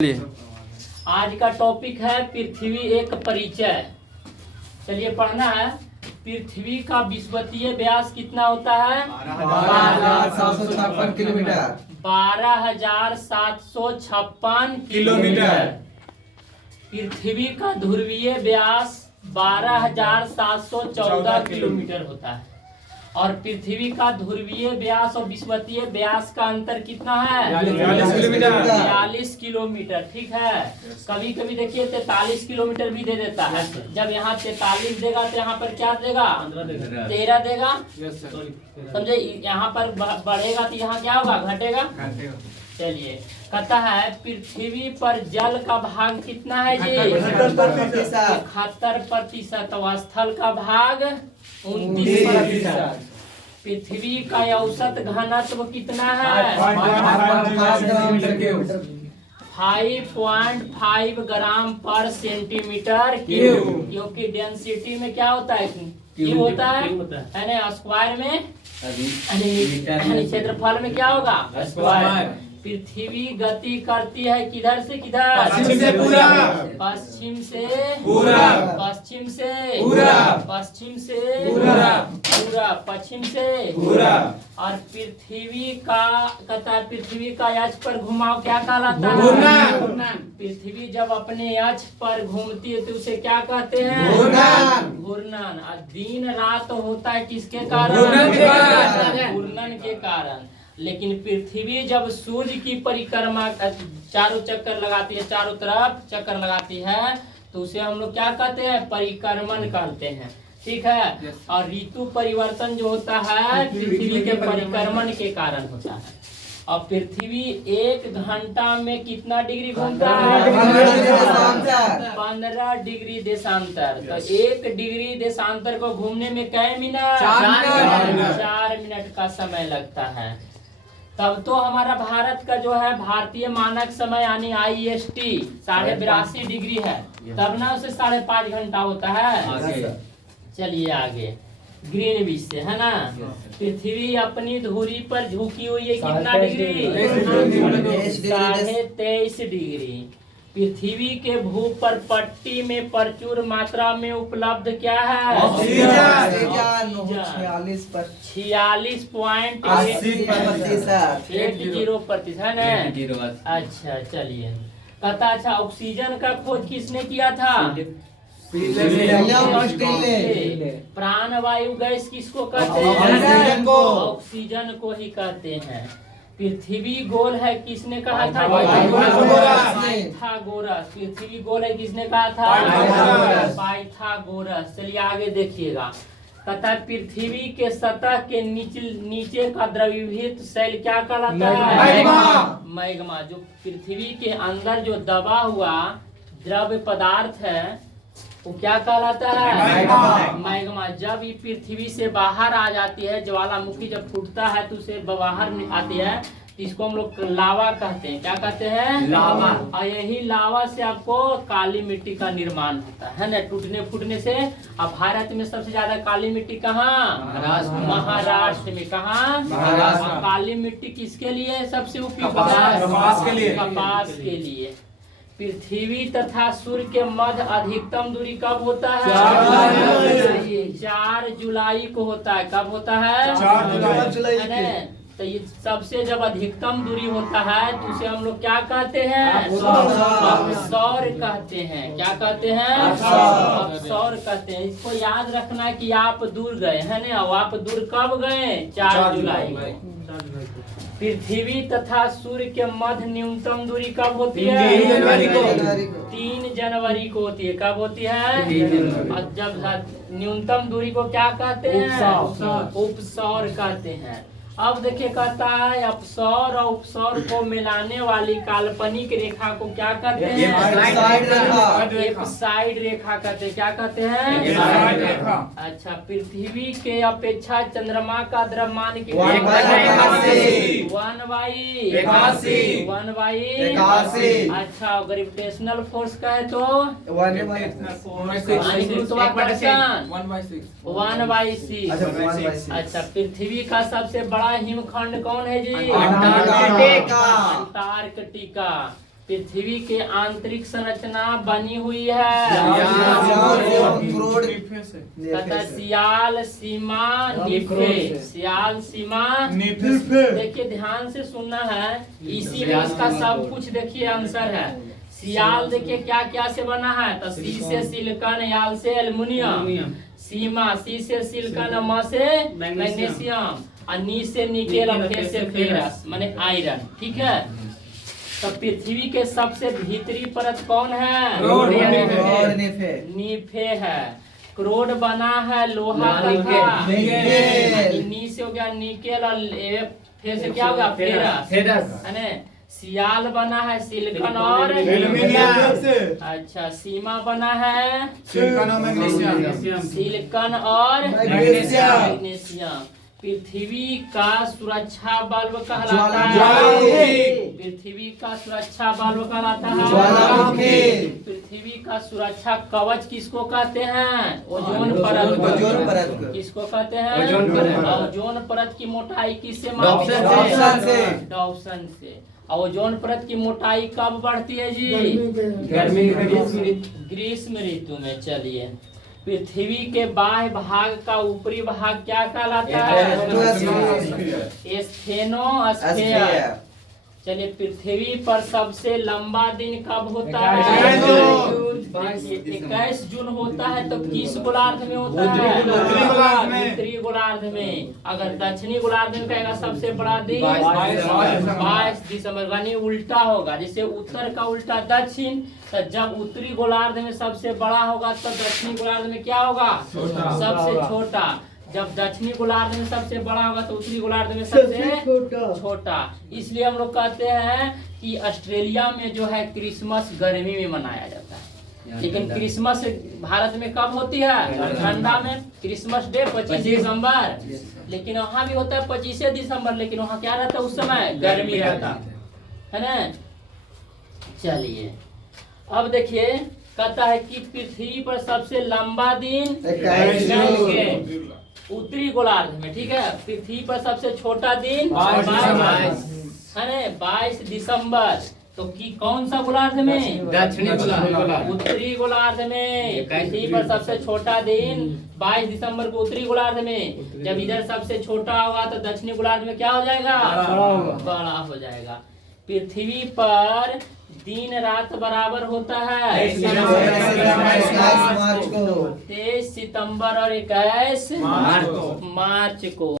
आज का टॉपिक है पृथ्वी एक परिचय। चलिए पढ़ना है। पृथ्वी का विषुवतीय व्यास कितना होता है? 12,756 किलोमीटर। 12,756 किलोमीटर। पृथ्वी का ध्रुवीय व्यास 12,714 किलोमीटर होता है। और पृथ्वी का ध्रुवीय व्यास और विषुवतीय व्यास का अंतर कितना है? 42 किलोमीटर। ठीक है। कभी कभी देखिए 43 किलोमीटर भी दे देता है। जब यहाँ 43 देगा तो यहाँ पर क्या देगा? 13 देगा। समझे? यहाँ पर बढ़ेगा तो यहाँ क्या होगा? घटेगा। चलिए कहता है पृथ्वी पर जल का भाग कितना है जी? 71%। और स्थल का भाग 29%। पृथ्वी का औसत घनत्व कितना है? 5.5 ग्राम पर सेंटीमीटर क्यूब। क्योंकि डेंसिटी में क्या होता है? क्यूब होता है। स्क्वायर में क्षेत्रफल में क्या होगा? स्क्वायर। पृथ्वी गति करती है किधर से किधर? पश्चिम से पूरब। पश्चिम से पूरब। पश्चिम से पूरब। पश्चिम से पूरब। पूरब। पश्चिम से पूरब। और पृथ्वी का कहता है पृथ्वी का अक्ष पर घुमाव क्या कहलाता है? घूर्णन। पृथ्वी जब अपने अक्ष पर घूमती है तो उसे क्या कहते हैं? घूर्णन। घूर्णन। और दिन रात होता है किसके कारण? घूर्णन के कारण। घूर्णन के कारण। लेकिन पृथ्वी जब सूर्य की परिक्रमा चारों चक्कर लगाती है, चारों तरफ चक्कर लगाती है, तो उसे हम लोग क्या कहते हैं? परिक्रमण कहते हैं। ठीक है। और ऋतु परिवर्तन जो होता है पृथ्वी के परिक्रमण के कारण होता है। और पृथ्वी 1 घंटा में कितना डिग्री घूमता है? 15 डिग्री देशांतर। तो 1 डिग्री देशांतर को घूमने में कै मिनट? 4 मिनट का समय लगता है। तब तो हमारा भारत का जो है भारतीय मानक समय यानी IST 82.5 डिग्री है। तब ना उसे 5.5 घंटा होता है। चलिए आगे ग्रीनविच से है ना। पृथ्वी अपनी धुरी पर झुकी हुई है कितना डिग्री? 23.5 डिग्री। पृथ्वी के भूपर पट्टी में प्रचुर मात्रा में उपलब्ध क्या है? ऑक्सीजन। 46.80% है ना। अच्छा चलिए कहता अच्छा ऑक्सीजन का खोज किसने किया था? प्राणवायु गैस किसको कहते हैं? ऑक्सीजन को ही कहते हैं। पृथ्वी गोल है किसने कहा था? पाइथागोरस। पृथ्वी गोल है किसने कहा था? पाइथागोरस। चलिए आगे देखिएगा। कहता है पृथ्वी के सतह के नीचे का द्रवीभूत शैल क्या कहलाता है? मैग्मा। जो पृथ्वी के अंदर जो दबा हुआ द्रव्य पदार्थ है वो क्या कहलाता है? मैग्मा। जब ये पृथ्वी से बाहर आ जाती है, ज्वालामुखी जब फूटता है तो उसे बाहर आती है, तो इसको हम लोग लावा कहते हैं। क्या कहते हैं? लावा। और यही लावा से आपको काली मिट्टी का निर्माण होता है ना, टूटने फूटने से। अब भारत में सबसे ज्यादा काली मिट्टी कहाँ? महाराष्ट्र में। कहाँ? काली मिट्टी किसके लिए सबसे उपयुक्त? कपास के लिए। पृथ्वी तथा सूर्य के मध्य अधिकतम दूरी कब होता है? 4 जुलाई को होता है। कब होता है? 4 जुलाई। तो ये सबसे जब अधिकतम दूरी होता है तो उसे हम लोग क्या कहते हैं? अवसौर कहते हैं। क्या कहते हैं? अवसौर कहते हैं। इसको याद रखना कि आप दूर गए है ना। और आप दूर कब गए? 4 जुलाई। पृथ्वी तथा सूर्य के मध्य न्यूनतम दूरी कब होती है? 3 जनवरी को होती है। कब होती है? और जब न्यूनतम दूरी को क्या कहते हैं? उपसौर कहते हैं। अब देखिए कहता है अपसौर और उपसौर को मिलाने वाली काल्पनिक रेखा को क्या कहते हैं? साइड रेखा कहते हैं। क्या कहते हैं? अच्छा पृथ्वी के अपेक्षा चंद्रमा का द्रव्यमान कितना? 1/81। अच्छा ग्रेविटेशनल फोर्स का है तो 1/6। अच्छा पृथ्वी का सबसे बड़ा हिमखंड कौन है जी? अंटार्कटिका। पृथ्वी के आंतरिक संरचना बनी हुई है तथा सियाल सीमा निफे। सियाल सीमा देखिए ध्यान से सुनना है, इसी में इसका सब कुछ देखिए आंसर है। सियाल देखिए क्या क्या से बना है, तो सी से सिलिकॉन, याल से एल्युमिनियम, सीमा सी से सिलिकॉन, म से मैग्नीशियम, और नी से निकेल, और फे से फेरस माने आयरन। ठीक है, तो पृथ्वी के सबसे भीतरी परत कौन है? नीफे है। क्रोड बना है लोहा तथा नी से हो गया निकेल, और फे से क्या होगा? फेरस है ना। सियाल बना है सिलिकॉन और अच्छा, सीमा बना है सिलिकॉन और मैग्नीशियम। पृथ्वी का सुरक्षा बल्ब कहलाता है। पृथ्वी का सुरक्षा बल्ब कहलाता है। पृथ्वी का सुरक्षा कवच किसको कहते हैं? ओजोन परत। किसको कहते हैं? ओजोन परत की मोटाई किससे मापी जाती है? डॉप्सन से। ओजोन परत की मोटाई कब बढ़ती है जी? ग्रीष्म ऋतु में। चलिए, पृथ्वी के बाह्य भाग का ऊपरी भाग क्या कहलाता है? स्फेनोस्फीयर। चलिए, पृथ्वी पर सबसे लंबा दिन कब होता है? 21 जून होता है। तो किस गोलार्ध में होता है? उत्तरी गोलार्ध में। अगर दक्षिणी गोलार्ध में कहेगा सबसे बड़ा दिन 22 दिसंबर, यानी उल्टा होगा। जैसे उत्तर का उल्टा दक्षिण, तो जब उत्तरी गोलार्ध में सबसे बड़ा होगा तो दक्षिणी गोलार्ध में क्या होगा? सबसे छोटा। जब दक्षिणी गोलार्ध में सबसे बड़ा होगा तो उत्तरी गोलार्ध में सबसे छोटा। इसलिए हम लोग कहते हैं कि ऑस्ट्रेलिया में जो है क्रिसमस गर्मी में मनाया जाता है, लेकिन क्रिसमस भारत में कब होती है? ठंडा में। क्रिसमस डे 25 दिसंबर, लेकिन वहाँ भी होता है 25 दिसंबर, लेकिन वहाँ क्या रहता है उस समय? गर्मी रहता है ना। चलिए, अब देखिए, कहता है कि पृथ्वी पर सबसे लंबा दिन उत्तरी गोलार्ध में। ठीक है, पृथ्वी पर सबसे छोटा दिन 22 दिसंबर। तो कि कौन सा गोलार्ध में? दक्षिणी गोलार्ध। उत्तरी गोलार्ध में। पृथ्वी पर सबसे छोटा दिन 22 दिसंबर को उत्तरी गोलार्ध में। जब इधर सबसे छोटा होगा तो दक्षिणी गोलार्ध में क्या हो जाएगा? बड़ा हो जाएगा। पृथ्वी पर दिन रात बराबर होता है 23 सितंबर और 21 मार्च को।